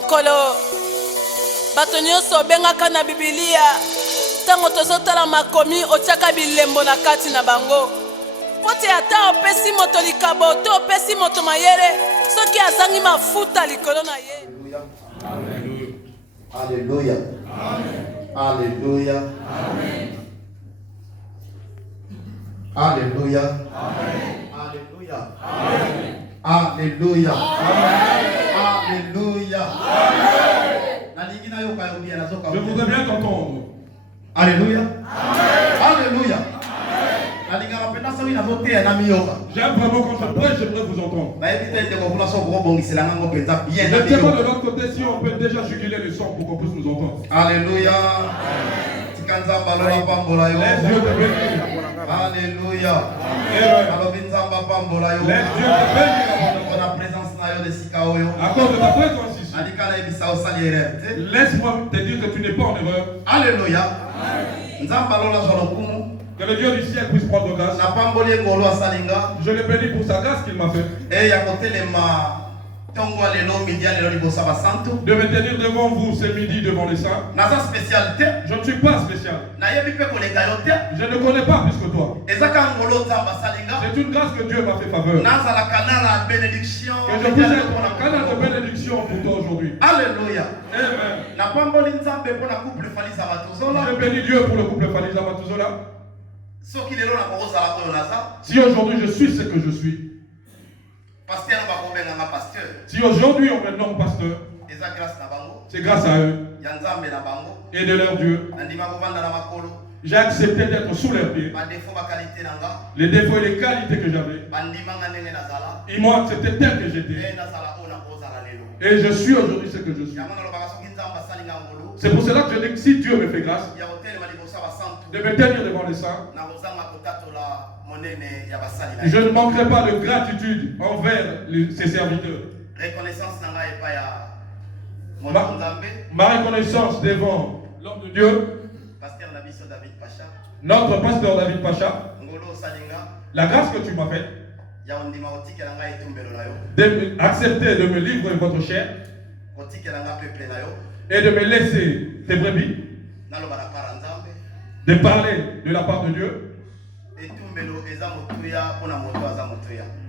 Nkolo bato nyonso bengaka na Biblia tango tozotala makomi otiaka bilembo na kati na bango pote ata opesi moto likabo to opesi moto mayele soki azangi mafuta likolo na ye. Alléluia. Alléluia. Alléluia. Alléluia. Alléluia. Alléluia. Je voudrais bien t'entendre. Alléluia. Alléluia. J'aime vraiment quand je prêche, j'aimerais vous entendre. Je ne sais pas de l'autre côté si on peut déjà juguler le son pour qu'on puisse nous entendre. Alléluia. Laisse Dieu te bénir. Alléluia. Laisse Dieu te bénir. À cause de ta présence ici. Laisse-moi te dire que tu n'es pas en erreur. Alléluia. Que le Dieu du ciel puisse prendre grâce. Je le bénis pour sa grâce qu'il m'a fait. De me tenir devant vous ce midi devant les saints. Je ne suis pas spécial. Je ne connais pas plus que toi. C'est une grâce que Dieu m'a fait faveur. Que je puisse être un canal de bénédiction pour toi aujourd'hui. Alléluia. Amen. Je bénis Dieu pour le couple Faliza Matuzola. Si aujourd'hui je suis ce que je suis. Si aujourd'hui on me nomme pasteur, c'est grâce à eux et de leur Dieu. J'ai accepté d'être sous leurs pieds. Les défauts et les qualités que j'avais, ils m'ont accepté tel que j'étais. Et je suis aujourd'hui ce que je suis. C'est pour cela que je dis que si Dieu me fait grâce de me tenir devant les saints, je ne manquerai pas de gratitude envers ses serviteurs. Ma reconnaissance devant l'homme de Dieu, notre pasteur David Pacha, la grâce que tu m'as faite, d'accepter de me livrer votre chair et de me laisser tes brebis, de parler de la part de Dieu.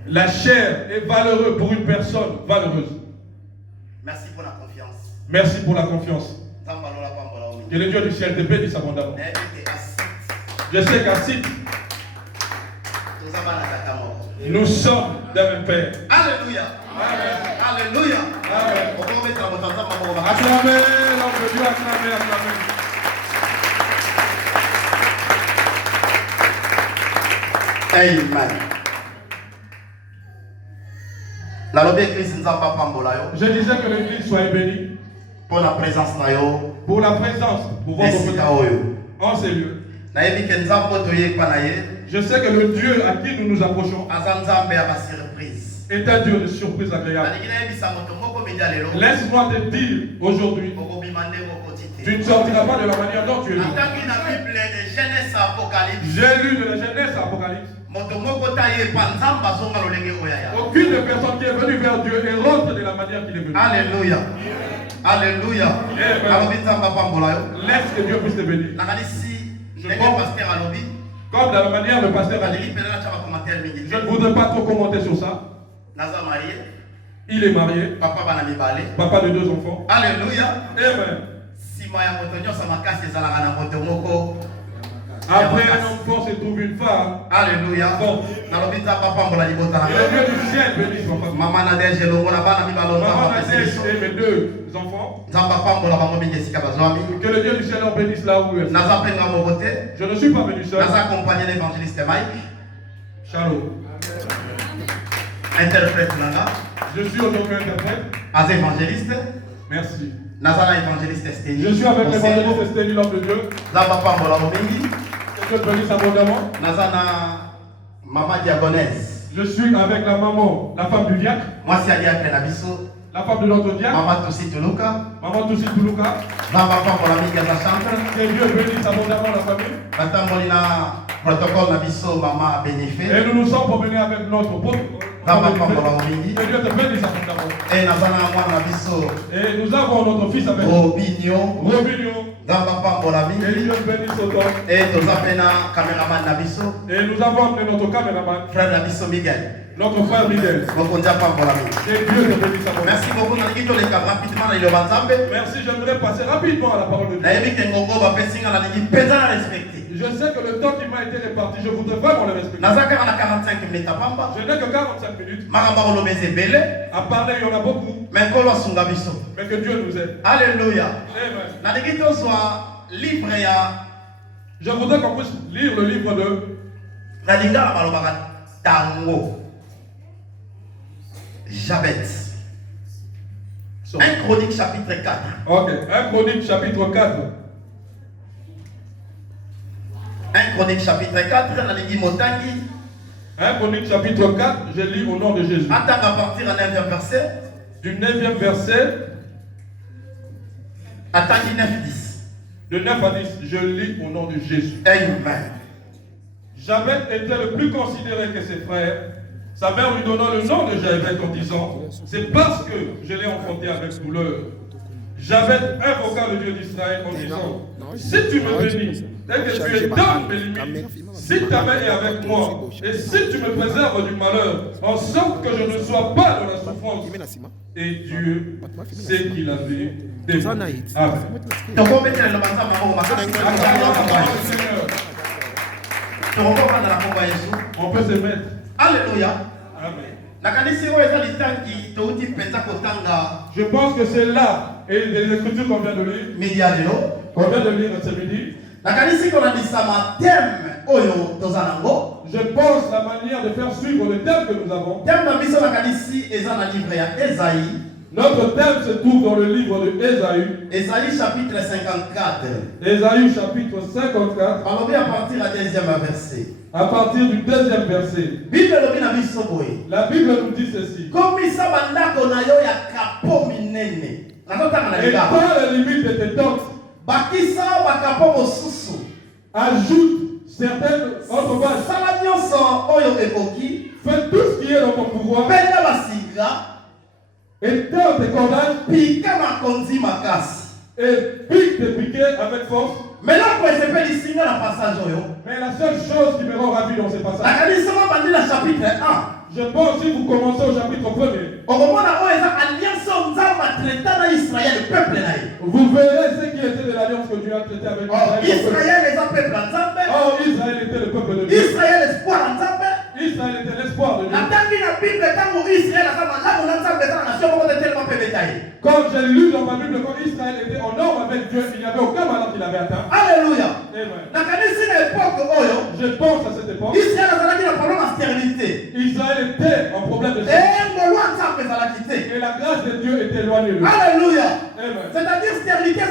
La chair est valeureuse pour une personne valeureuse. Merci pour la confiance. Merci pour la confiance. Que le Dieu du ciel te bénisse abondamment. Je sais qu'à Site, nous sommes d'un même Père. Alléluia. Amen. Alléluia. Amen. Acclamez l'homme de Dieu, acclamez, acclamez. Amen. Je disais que l'église soit bénie pour la présence, pour votre présence en ces lieux. Je sais que le Dieu à qui nous nous approchons est un Dieu de surprise agréable. Laisse-moi te dire aujourd'hui, tu ne sortiras pas de la manière dont tu es venu. J'ai lu de la Genèse à Apocalypse. Aucune personne qui est venue vers Dieu et rentre de la manière qu'il est venu. Alléluia. Alléluia. Laisse que Dieu puisse te bénir. Comme dans la manière le pasteur a dit, je ne voudrais pas trop commenter sur ça. Il est marié. Papa de 2 enfants. Alléluia. Amen. Après un homme fort se trouve une femme. Alléluia. Forte. Et le Dieu du ciel bénisse ma femme. Maman Nadège et mes 2 enfants. Que le Dieu du ciel leur bénisse là où elle est. Je ne suis pas venu seul. Shalom. Interprète. Je suis aujourd'hui interprète. As évangéliste. Merci. Évangéliste Esténie. Je suis avec l'évangéliste Esténie, l'homme de Dieu. Que Dieu bénisse abondamment. Maman diagonesse. Je suis avec la maman, la femme du diacre. Moi, c'est diacre Nabiso. la femme de notre diable, Maman Toussi Tuluka, Maman Toussi Tuluka, Maman pour la mike à chantre, que Dieu bénisse abondamment la famille. Matambolina protocole Nabiso, Maman Bénéfé. Et nous nous sommes promenés avec notre propre. Maman pour la Omidi. Que Dieu te bénisse abondamment. Et Nazana Mwana Nabiso. Et nous avons notre fils avec nous. Robinho. Maman pour la Que Dieu bénisse autant. Et nous avons un caméraman Nabiso. Et nous avons amené notre caméraman. Frère Nabiso Miguel. Notre frère Miguel. Que Dieu te bénisse abondamment. Merci beaucoup. Merci, j'aimerais passer rapidement à la parole de Dieu. Je sais que le temps qui m'a été réparti, je voudrais vraiment le respecter. Je n'ai que 45 minutes. À parler, il y en a beaucoup. Mais que Dieu nous aide. Alléluia. Amen. Je voudrais qu'on puisse lire le livre de Jabet. 1 Chronique chapitre 4. Ok, 1 Chronique chapitre 4. 1 Chronique chapitre 4, la Ligue Motangi. 1 Chronique chapitre 4, je lis au nom de Jésus. Attends à partir du 9e verset. Du 9e verset. Attends du 9-10. De 9 à 10, je lis au nom de Jésus. Amen. Jabet était le plus considéré que ses frères. Sa mère lui donna le nom de Jabet en disant, c'est parce que je l'ai enfanté avec douleur. Jabet invoqua le Dieu d'Israël en disant, si tu me bénis, et que tu étends mes limites, si ta main est avec moi, et si tu me préserves du malheur, en sorte que je ne sois pas dans la souffrance, et Dieu sait qu'il avait des Amen. On peut se mettre. Alléluia. Amen. Je pense que c'est là, et les écritures qu'on vient de lire, qu'on vient de lire ce midi, je pense la manière de faire suivre le thème que nous avons. Notre thème se trouve dans le livre de Ésaïe. Ésaïe chapitre 54. Ésaïe chapitre 54. On va à partir du 2e verset. À partir du 2e verset. La Bible nous dit ceci. Et dans les limites de tes tentes, ajoute certaines autres bases. Fais tout ce qui est dans ton pouvoir. Éteins tes cordages. Et pique tes piquets avec force. Mais la seule chose qui me rend ravi dans ces passages, je pense si vous commencez au chapitre 1er, vous verrez ce qui était de l'alliance que Dieu a traité avec Israël. Oh, Israël était le peuple de Dieu. Israël était l'espoir de Dieu. Quand j'ai lu dans ma Bible, quand Israël était en ordre avec Dieu, il n'y avait aucun malheur qu'il avait atteint. Alléluia. Je pense à cette époque. Israël était en problème de stérilité. Et la grâce de Dieu était éloignée de lui. Alléluia. C'est-à-dire stérilité,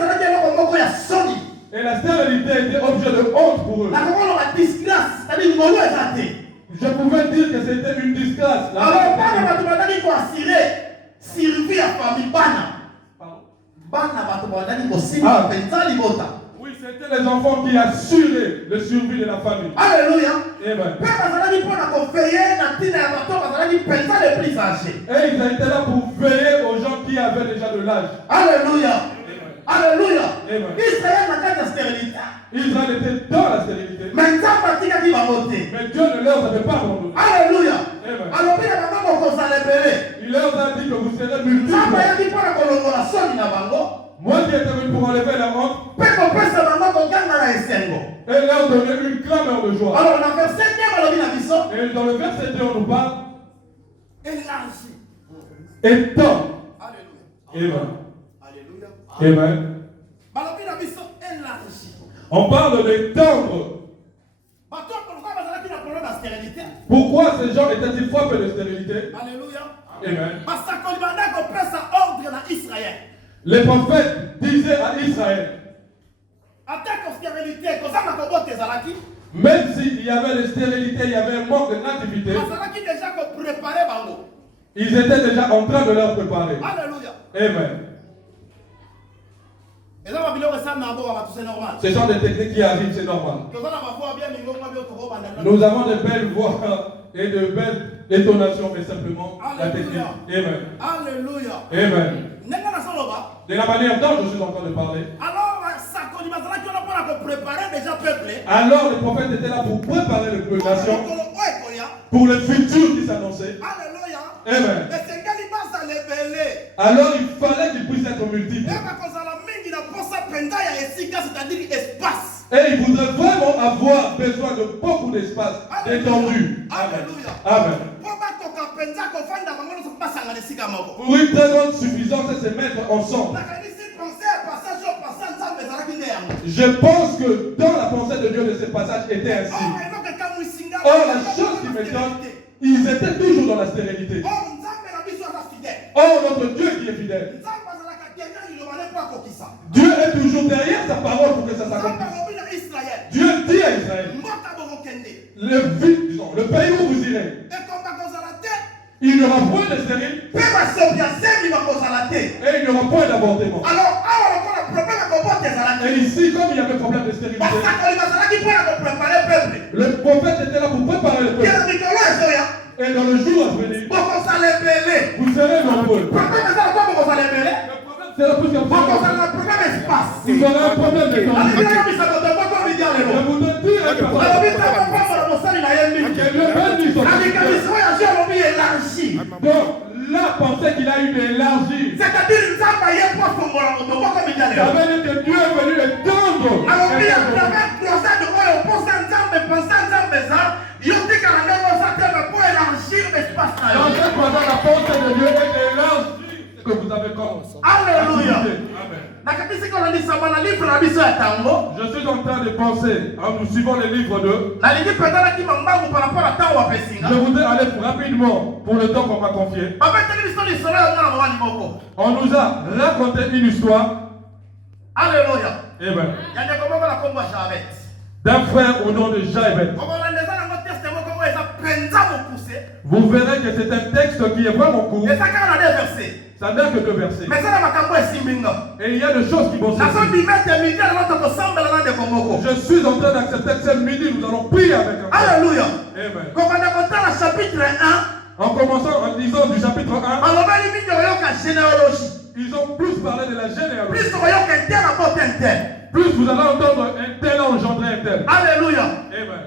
et la stérilité était objet de honte pour eux. Je pouvais dire que c'était une disgrâce. Oui, c'était les enfants qui assuraient le survie de la famille. Alléluia. Amen. Et ils étaient là pour veiller aux gens qui avaient déjà de l'âge. Alléluia. Alléluia. Amen. Israël n'a pas de stérilité. Israël était dans la stérilité. Mais Dieu ne leur avait pas abandonné. Alléluia. Amen. Il leur a dit que vous serez multiples. Moi qui étais venu pour enlever la honte et leur donner une clameur de joie. Alors, dans le verset 2, Et dans le verset 2, on nous parle élargi. étant. Alléluia. Amen. On parle d'étendre. Pourquoi ces gens étaient-ils frappés de stérilité? Alléluia. Amen. Israël. Les prophètes disaient à Israël, même s'il y avait de stérilité, il y avait un manque de nativité, Ils étaient déjà en train de leur préparer. Alléluia. Amen. Ce sont des techniques qui arrivent, c'est normal. Nous avons de belles voix et de belles détonations, mais simplement la technique. Amen. Alléluia. Amen. De la manière dont je suis en train de parler. Alors le prophète était là pour préparer le peuple nation pour le futur qui s'annonçait. Amen. Alors il fallait qu'il puisse être multiple. Et il voudrait vraiment avoir besoin de beaucoup d'espace, d'étendue. Amen. Amen. Pour une très grande suffisance, c'est se mettre ensemble. Je pense que dans la pensée de Dieu de ce passage était ainsi. Or, la chose qui m'étonne, ils étaient toujours dans la stérilité. Or, notre Dieu qui est fidèle. Dieu est toujours derrière sa parole pour que ça s'accomplisse. Dieu dit à Israël, le pays où vous irez, il n'y aura point de stérile et il n'y aura point d'avortement. Et ici, comme il y avait problème de stérilité, le prophète était là pour préparer le peuple. Et dans le jour à venir, vous serez nombreux. C'est le plus qu'un problème. Vous aurez un problème de temps. Je vous donne dire un donc, la pensée qu'il a eu d'élargir, ça veut dire que Dieu est venu étendre. Dans cette fois, la pensée de Dieu est d'élargir ce que vous avez comme. Alléluia. Amen. Je suis en train de penser, nous suivons les livres de. Je voudrais aller rapidement pour le temps qu'on m'a confié. On nous a raconté une histoire. Alléluia. Amen. D'un frère au nom de Jaébet. Vous verrez que c'est un texte qui est vraiment court. Ça n'a que 2 versets. Et il y a des choses qui vont se faire. Je suis en train d'accepter que ce midi, nous allons prier avec un. Alléluia. Amen. En commençant en disant du chapitre 1, ils ont plus parlé de la généalogie. Plus vous allez entendre un tel a engendré un tel. Alléluia. Amen.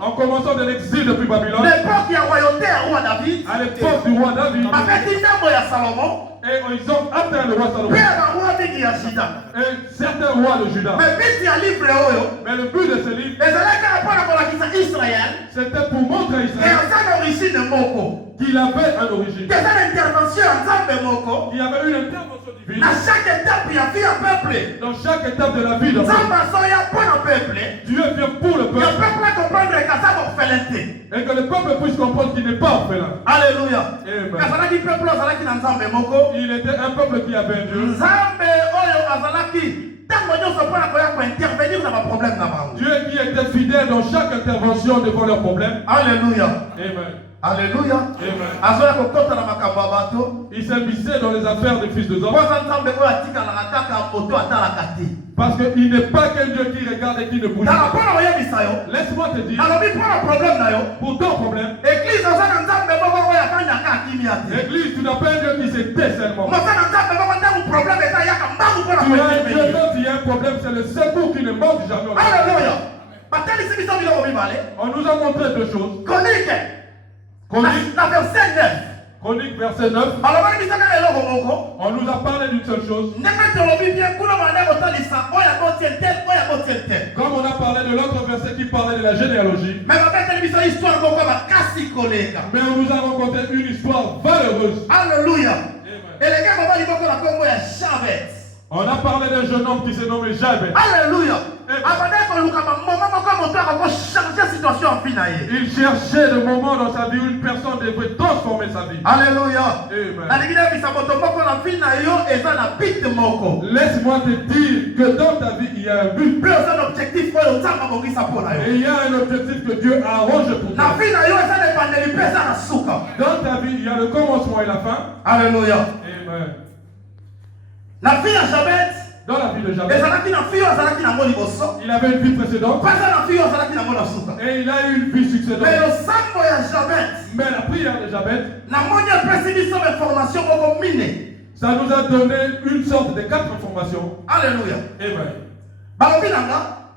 En commençant de l'exil depuis Babylone, à l'époque du roi David, et ils ont atteint le roi Salomon. Et certains rois de Juda. Mais le but de ce livre, c'était pour montrer à Israël qu'il avait une origine. Il y avait une intervention divine. Dans chaque étape de la vie d'un peuple, Dieu vient pour le peuple. Et que le peuple puisse comprendre qu'il n'est pas orphelin. Alléluia. Il était un peuple qui avait un Dieu. Dieu qui était fidèle dans chaque intervention devant leurs problèmes. Alléluia. Amen. Alléluia. Amen. Il s'immisçait dans les affaires des fils de hommes. Parce qu'il n'est pas qu'un Dieu qui regarde et qui ne bouge pas. Laisse-moi te dire. Pour ton problème. L'église, tu n'as pas un Dieu qui se tait seulement. Tu as un Dieu quand il y a un problème, c'est le secours qui ne manque jamais. Alléluia. On nous a montré 2 choses. Chronique verset 9. On nous a parlé d'une seule chose. Comme on a parlé de l'autre verset qui parlait de la généalogie. Mais on nous a raconté une histoire valeureuse. Alléluia. On a parlé d'un jeune homme qui se nomme Jaébet. Alléluia. Il cherchait le moment dans sa vie où une personne devait transformer sa vie. Alléluia. Amen. Laisse-moi te dire que dans ta vie, il y a un but. Et il y a un objectif que Dieu a arrangé pour toi. Dans ta vie, il y a le commencement et la fin. Alléluia. Amen. La fille à Jabez, dans la vie de Jabez, il avait une vie précédente et il a eu une vie succédante. Mais la prière de Jabez, ça nous a donné une sorte de 4 informations. Alléluia. Amen.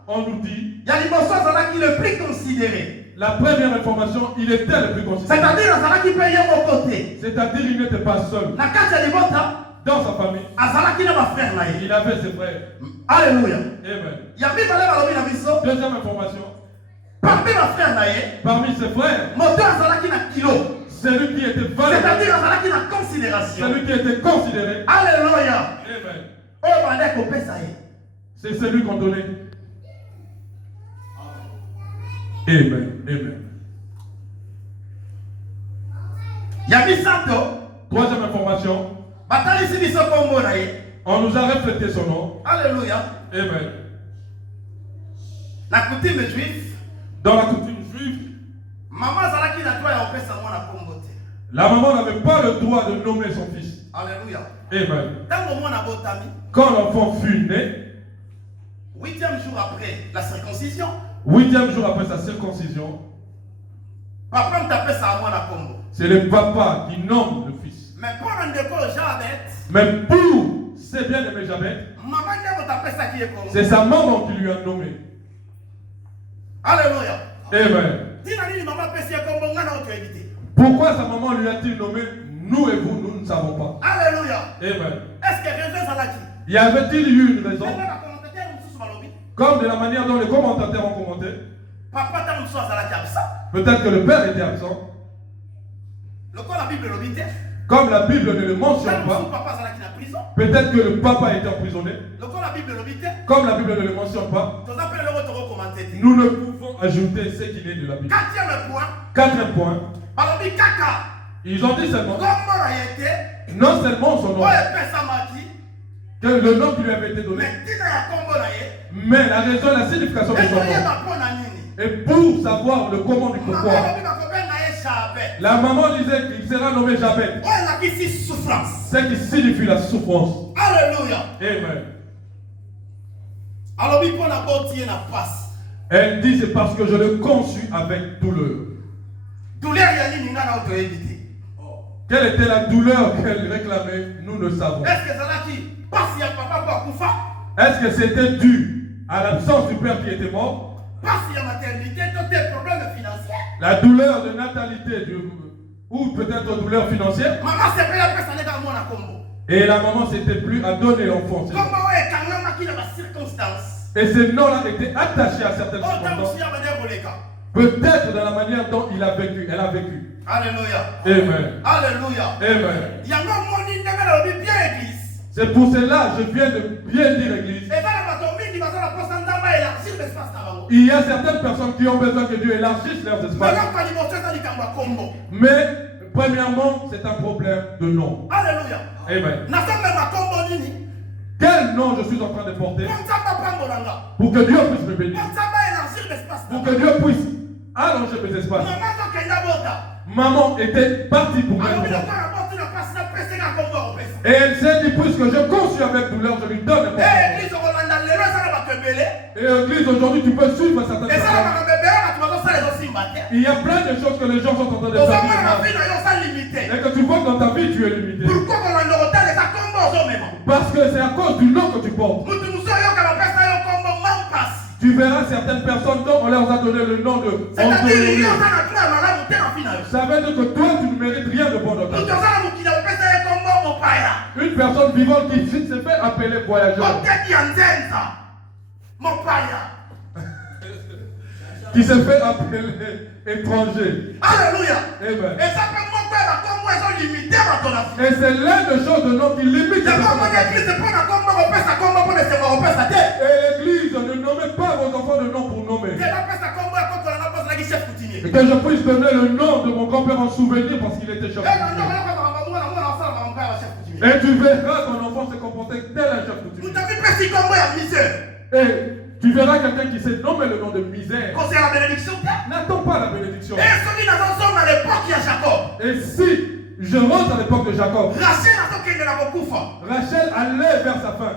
On nous dit, le plus considéré. La première information, il était le plus considéré. C'est-à-dire il n'était pas seul. Dans sa famille, il avait ses frères. Alléluia. Amen. Deuxième information, parmi ses frères, celui qui était valable, celui qui était considéré. Alléluia. Amen. C'est celui qu'on donnait. Amen. Amen. Troisième information, on nous a reflété son nom. Alléluia. Amen. La coutume juive, dans la coutume juive, la maman n'avait pas le droit de nommer son fils. Alléluia. Amen. Quand l'enfant fut né, 8e jour après la circoncision, 8e jour après sa circoncision, c'est le papa qui nomme le fils. Mais pour ses bien-aimés Jabez, c'est sa maman qui lui a nommé. Alléluia. Amen. Pourquoi sa maman lui a-t-il nommé? Nous et vous, nous ne savons pas. Alléluia. Amen. Est-ce que raison y avait-il eu une raison? Comme de la manière dont les commentateurs ont commenté. Peut-être que le père était absent. Comme la Bible ne le mentionne pas. Peut-être que le papa était emprisonné. Comme la Bible ne le mentionne pas. Nous ne pouvons ajouter ce qu'il est de la Bible. Quatrième point. Ils ont dit seulement, non seulement son nom, que le nom qui lui avait été donné, mais la raison, la signification de son nom. Et pour savoir le comment du pourquoi, la maman disait qu'il sera nommé Jabez. Ce qui signifie la souffrance. Alléluia. Amen. Elle dit c'est parce que je le conçus avec douleur. Quelle était la douleur qu'elle réclamait? Nous ne savons. Est-ce que c'était dû à l'absence du père qui était mort? La douleur de natalité ou peut-être douleur financière. Et la maman s'était plus à donner l'enfant. Et ce nom-là était attaché à certaines circonstances. Peut-être dans la manière dont il a vécu, elle a vécu. Alléluia. Amen. Alléluia. Amen. C'est pour cela que je viens de bien dire l'église. Il y a certaines personnes qui ont besoin que Dieu élargisse leurs espaces. Mais premièrement, c'est un problème de nom. Alléluia. Amen. Quel nom je suis en train de porter pour que Dieu puisse me bénir, pour que Dieu puisse allonger mes espaces. Maman était partie pour moi. Et elle s'est dit, puisque je conçus avec douleur, je lui donne. Et l'église aujourd'hui, tu peux suivre certaines personnes. Il y a plein de choses que les gens sont en train de faire. Et que tu vois que dans ta vie, tu es limité. Parce que c'est à cause du nom que tu portes. Tu verras certaines personnes dont on leur a donné le nom de. Ça veut dire que toi, tu ne mérites rien de bon dans ta vie. Une personne vivante qui se fait appeler voyageur. Qui se fait appeler étranger. Alléluia. Amen. la vie. Et c'est l'un des choses de nom qui limite la vie. Et l'église ne nommez pas vos enfants de nom pour nommer. Et que je puisse donner le nom de mon grand-père en souvenir parce qu'il était chef coutumier. Et tu verras ton enfant se comporter tel un chef coutumier. Et tu verras quelqu'un qui sait nommer le nom de misère. N'attends pas la bénédiction. Et si je rentre à l'époque de Jacob, Rachel allait vers sa fin.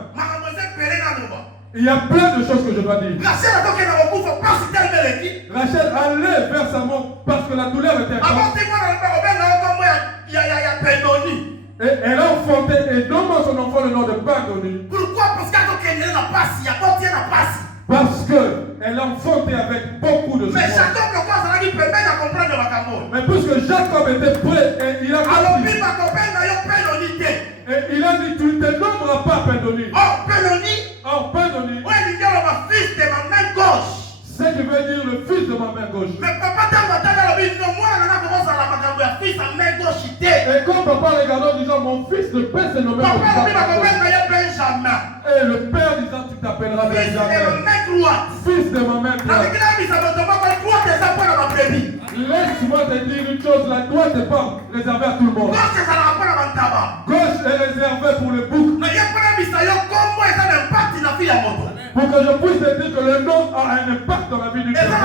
Il y a plein de choses que je dois dire. Rachel allait vers sa mort parce que la douleur était intense. Et elle a enfanté et nomme son enfant le nom de Bandoni. Pourquoi? Parce qu'elle a enfanté avec beaucoup de mais souffrance. Mais puisque Jacob était prêt et il a compris, et il a dit, tu ne te nommeras pas Bandoni. Oh, Bandoni. Oh, Bandoni. Fils de ma main gauche. Ce qui veut dire le fils de ma main gauche. Mais papa, et quand papa regardait en disant mon fils, le père s'est nommé comme ça. Et le père disant tu t'appelleras Benjamin. Fils de ma main droite. Laisse-moi te dire une chose, la droite n'est pas réservée à tout le monde. Gauche est réservée pour le bouc. Pour que je puisse te dire que le nom a un impact dans la vie d'une personne.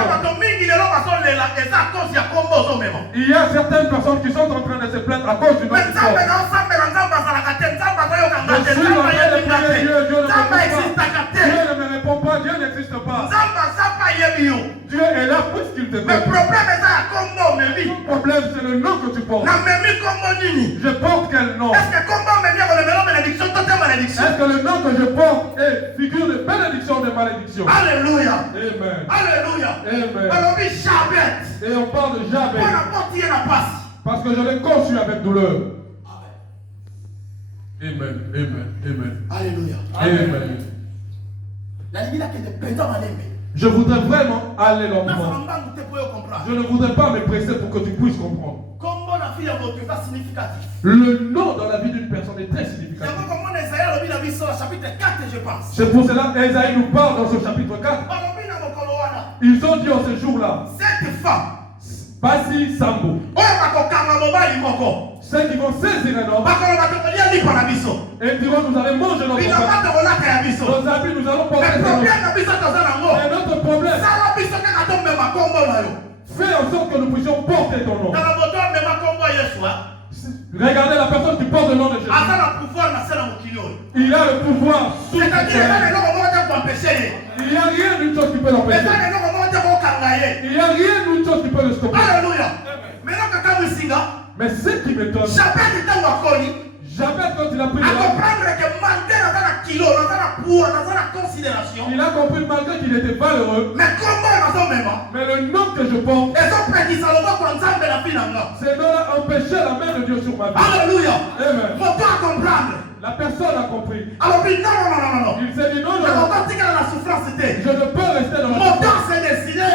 Il y a certaines personnes qui sont en train de se plaindre à cause du nom du corps. Je suis en train de prier Dieu, Dieu ne me répond pas, Dieu n'existe pas. Dieu est là puisqu'il te connaît. Ton problème c'est le nom que tu portes. Je porte quel nom? Est-ce que le nom que je porte est figure de bénédiction ou de malédiction? Alléluia. Amen. Alléluia. Amen. Et on parle de Jabez. Parce que je l'ai conçu avec douleur. Amen. Amen. Amen. Alléluia. Amen. Je voudrais vraiment aller lentement. Je ne voudrais pas me presser pour que tu puisses comprendre. Le nom dans la vie d'une personne est très significatif. C'est pour cela qu'Ésaïe nous parle dans ce chapitre 4. Ils ont dit en ce jour-là, cette femme, Basi Sambo, ceux qui vont saisir un homme et diront nous allons manger notre pain. Nos habits nous allons porter nos habits. Et notre problème, fais en sorte que nous puissions porter ton nom. Regardez la personne qui porte le nom de Jésus. Il a le pouvoir sur le terrain. Il n'y a rien d'une chose qui peut l'empêcher. Il n'y a rien d'une chose qui peut le stopper. Alléluia. Mais ce qui m'étonne, Jabez quand il a pris il a compris malgré qu'il était valeureux. Mais le nom que je porte, c'est nom a empêché la main de Dieu sur ma vie. Alléluia. Amen. Comprendre. La personne a compris. Alors, non. Il s'est dit non. Je ne peux rester dans la souffrance. Il s'est décidé.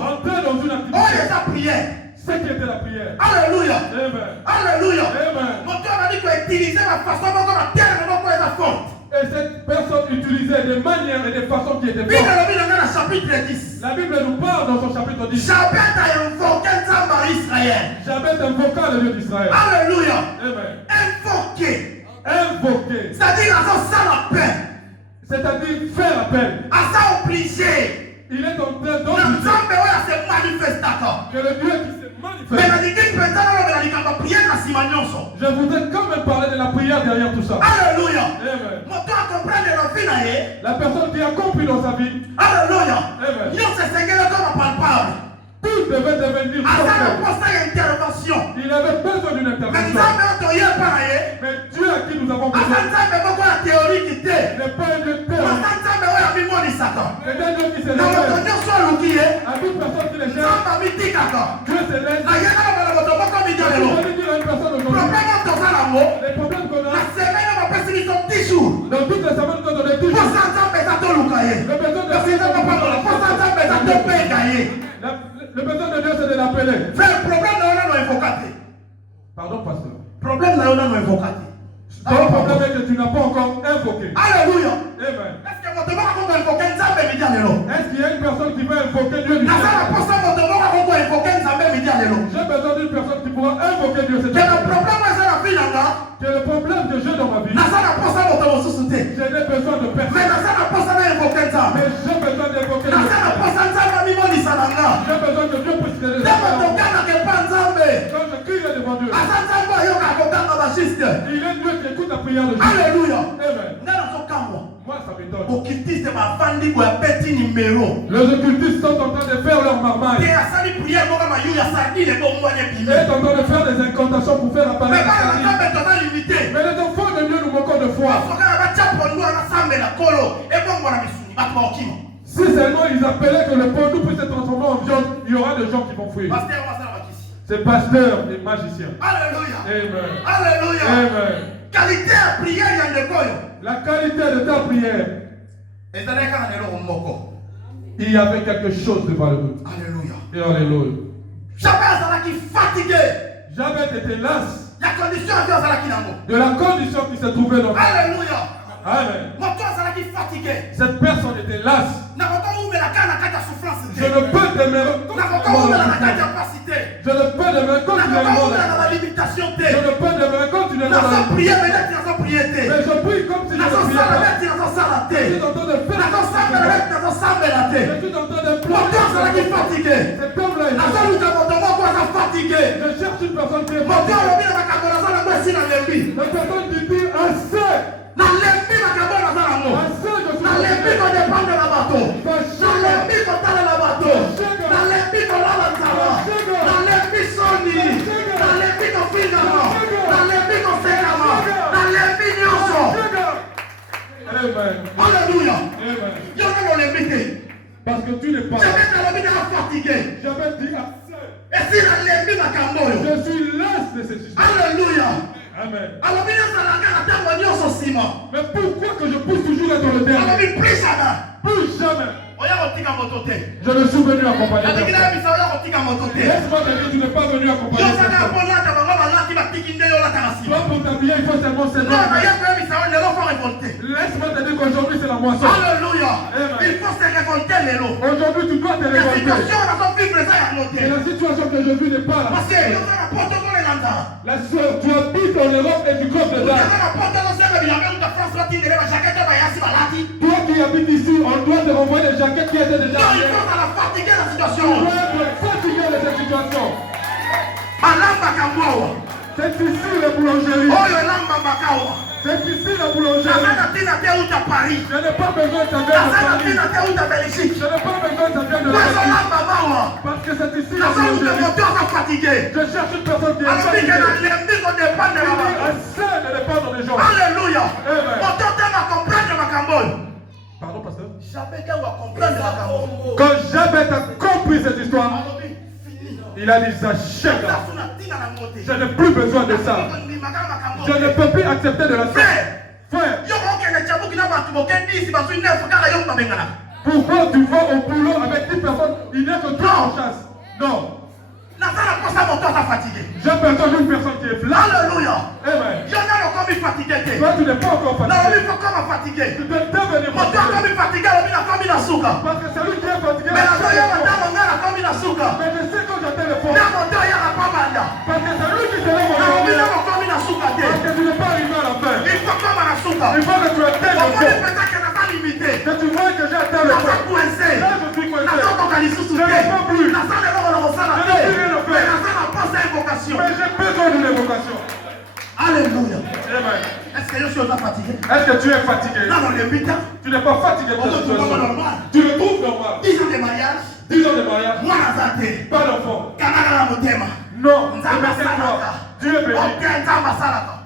Entrer dans une activité. Ce qui était la prière. Alléluia. Amen. Alléluia. Amen. Mon Dieu m'a dit qu'il utilisait la façon dont la terre ne va pas être forte. Et cette personne utilisait des manières et des façons qui étaient fortes. La Bible nous parle dans son chapitre 10. Jabez a invoqué Israël. Jabez invoqua le Dieu d'Israël. Alléluia. Amen. Invoqué. C'est-à-dire appel. C'est-à-dire faire appel. À ça obligé. Il est en train d'obliger que le Dieu qui se manifeste. Je voudrais quand même parler de la prière derrière tout ça. Alléluia. Amen. La personne qui a compris dans sa vie. Alléluia. Amen. Palpable. Tout devait devenir il avait besoin d'une intervention. Mais Dieu à qui nous avons besoin n'est pas un Dieu théorique. C'est un Dieu qui se révèle. À toute personne qui les cherche, Dieu se laisse. Je vais dire à une personne aujourd'hui, les problèmes qu'on a, dans toutes les semaines qu'on donne 10 jours, le besoin de Dieu c'est de l'appeler. Le problème de l'homme est invoqué. dois invoquer Dieu. C'est le problème que j'ai dans ma vie. Je n'ai besoin de personne. Mais j'ai besoin d'évoquer Dieu. J'ai besoin que Dieu puisse t'aider. Quand je crie devant Dieu, il est Dieu qui écoute la prière de Dieu. Alléluia. Amen. Moi, ça m'étonne. Les occultistes sont en train de faire leur marmaille. Ils sont en train de faire des incantations pour faire apparaître la sardine. Mais les enfants de Dieu nous manquons de foi. Si seulement ils appelaient que le pont puisse se transformer en viande, il y aura des gens qui vont fuir. C'est pasteur et magicien. Alléluia. Amen. Alléluia. Amen. Qualité à prière, il y a de quoi. La qualité de ta prière. Il y avait quelque chose de valeureux. Alléluia. Et alléluia. Jabez qui fatigué. Jabez était las. La condition de la condition qui se trouvait dans. Alléluia. Amen. Qui fatigué. Cette personne était lasse. Je ne peux demeurer Je ne peux demeurer continuellement. Je ne peux demeurer continuellement. Mais je prie comme si je ne priais pas. Je suis en train de faire. Je suis en train de pleurer. C'est comme là. Je cherche une personne qui est fatiguée. La personne qui dit assez. Alléluia. Parce que tu n'es pas fatigué. J'avais dit assez. Je suis las de cette histoire. Alléluia. Amen. Mais pourquoi que je pousse toujours dans le dernier? Plus jamais. Je ne suis venu accompagner personne. Laisse-moi te dire, tu n'es pas venu accompagner personne. Toi pour t'habiller, il faut seulement s'aider. Laisse-moi te dire qu'aujourd'hui c'est la moisson. Alléluia. Il faut se révolter. Aujourd'hui tu dois te révolter. Et la situation que je vis n'est pas là. La soeur, tu habites en Europe et tu comptes dedans. Toi qui habites ici, on doit te renvoyer des jaquettes qui étaient déjà. Non, il faut fatiguer la situation. Tu dois être fatigué de cette situation. C'est ici la boulangerie. C'est ici la boulangerie. Je n'ai pas besoin de ta bière de Paris. Je n'ai pas besoin de ta bière de Paris. Parce que c'est ici la boulangerie. Je cherche une personne qui est fatiguée. Assez de dépendre des gens. Alléluia. Amen. Pardon, pasteur? Quand Jabez a compris cette histoire, il a dit j'achète. Je n'ai plus besoin de ça. Je ne peux plus accepter de la faire. Frère, pourquoi tu vas au boulot avec 10 personnes? Il n'est que toi en chasse. Non. J'ai besoin d'une personne qui est flash. Alléluia. Amen. Toi, tu n'es pas encore fatigué. Tu dois devenir fatigué. Parce que celui qui est fatigué, mais je sais quand j'attends le fond. Parce que c'est lui qui se lève au lendemain. Parce que tu n'es pas arrivé à la fin. Il faut que tu atteignes le fond. Que tu vois que j'ai atteint le fond. Là, je suis coincé. Je ne peux plus. Je ne peux rien faire. Mais j'ai besoin d'une évocation. Alléluia. Amen. Est-ce que je suis fatigué? Est-ce que tu es fatigué? Tu n'es pas fatigué pour cette situation. Tu le trouves normal. 10 ans de mariage. 10 ans de mariage. Pas d'enfant. Non. Dieu est béni.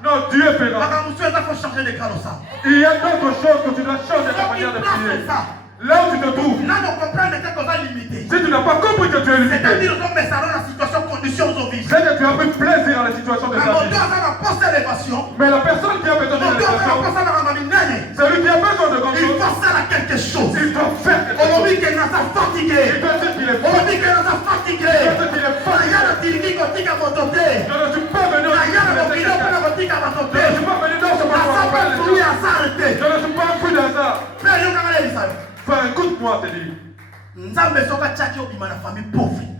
Non, Dieu fera. Il y a d'autres choses que tu dois changer ta manière de prier. Là où tu te trouves, si tu n'as pas compris que tu es limité, c'est que tu as pris plaisir à la situation de ta vie. Mais la personne qui a besoin de l'élévation, celui qui a besoin de grand chose, il doit faire quelque chose. Il doit faire quelque chose. On dit qu'il est fatigué. Il doit dire qu'il est fatigué. On dit qu'il est fatigué. Il doit dire qu'il est fatigué. Je ne suis pas venu dans ce je ne suis pas un fruit d'hasard. Frère, écoute-moi, te dire.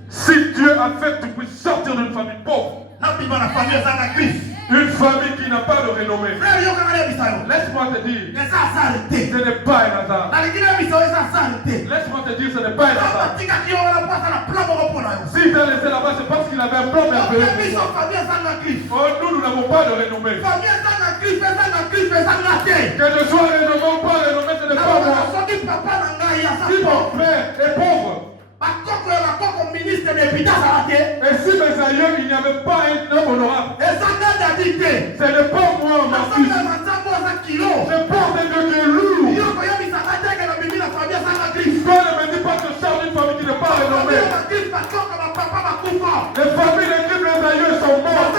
Si Dieu a fait que tu puisses sortir d'une famille pauvre, Une famille qui n'a pas de renommée. Laisse-moi te dire, ce n'est pas un hasard. Laisse-moi te dire, ce n'est pas un hasard. Si tu as laissé là-bas, c'est parce qu'il avait un plan merveilleux pour toi. Oh, nous n'avons pas de renommée. Que je sois renommé ou pas renommé, ce n'est pas moi. Si mon père est pauvre, et si mes aïeux, il n'y avait pas un homme honorable, ce n'est pas moi, ma fille. Je porte un Dieu qui est lourd. Toi ne me dis pas que Charles est une famille qui n'est pas renommée. Les familles, les crimes, les aïeux sont morts.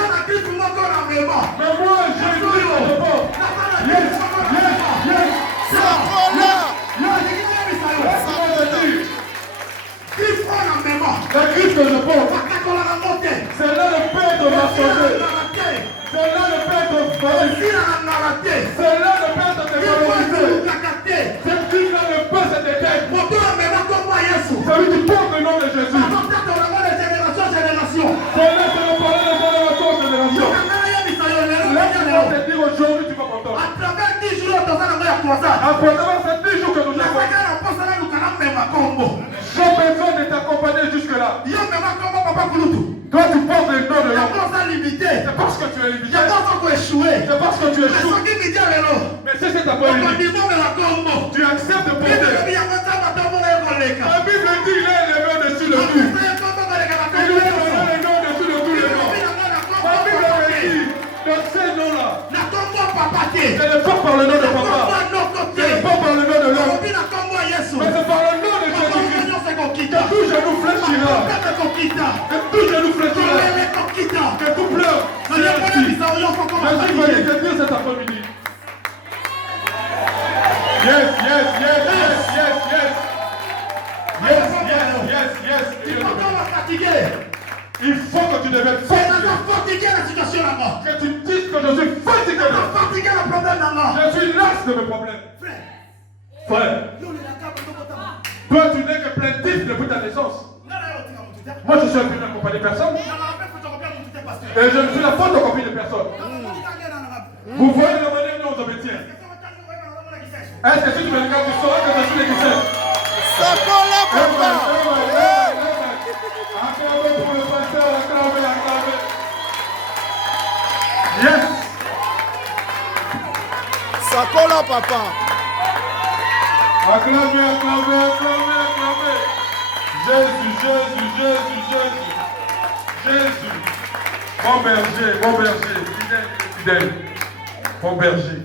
Mais moi, j'ai dit mon repos. Yes, yes, yes. La crise que je porte, c'est là le père de ma santé. C'est là le père de ma famille. C'est là le père de tes valorités. C'est qui là le père de tes têtes. Celui qui porte le nom de Jésus. C'est là que l'on parle de génération en génération. Laisse-moi te dire aujourd'hui, tu vas m'entendre. Après ces 10 jours que nous avons, j'ai besoin de t'accompagner jusque-là. Toi, tu portes le nom de l'homme. C'est parce que tu es limité. C'est parce que tu échoues. Mais si c'est ta politique, tu acceptes de porter. La Bible dit qu'il est élevé au-dessus de tout. Il est élevé au-dessus de tous les noms. La Bible dit, dans ces noms-là, ce n'est pas par le nom de papa, ce n'est pas par le nom de l'homme, mais c'est par le nom de Jésus-Christ. Que tout genou fléchira. Que tout genou fléchira. Que tout pleure. Jésus va te dire cet après-midi. Yes, yes, yes, yes, yes, yes. Yes, yes, yes, yes. Il faut que tu deviennes fatigué. Que tu dises que je suis fatigué. Je suis las de mes problèmes. Frère. Toi, tu n'es que plaintif depuis ta naissance. Moi, je suis venu accompagner personne. Et je ne suis la photocopie de personne. Vous voyez la manière dont on s'obétient. Est-ce que si tu me regardes, tu sauras que je suis l'église? Sakola, papa. Acclamez pour le pasteur, acclamez, acclamez. Yes. Sakola, papa. Acclamez, acclamez, acclamez, acclamez. Jésus, Jésus, Jésus, Jésus. Jésus. Mon berger, fidèle, fidèle. Mon berger.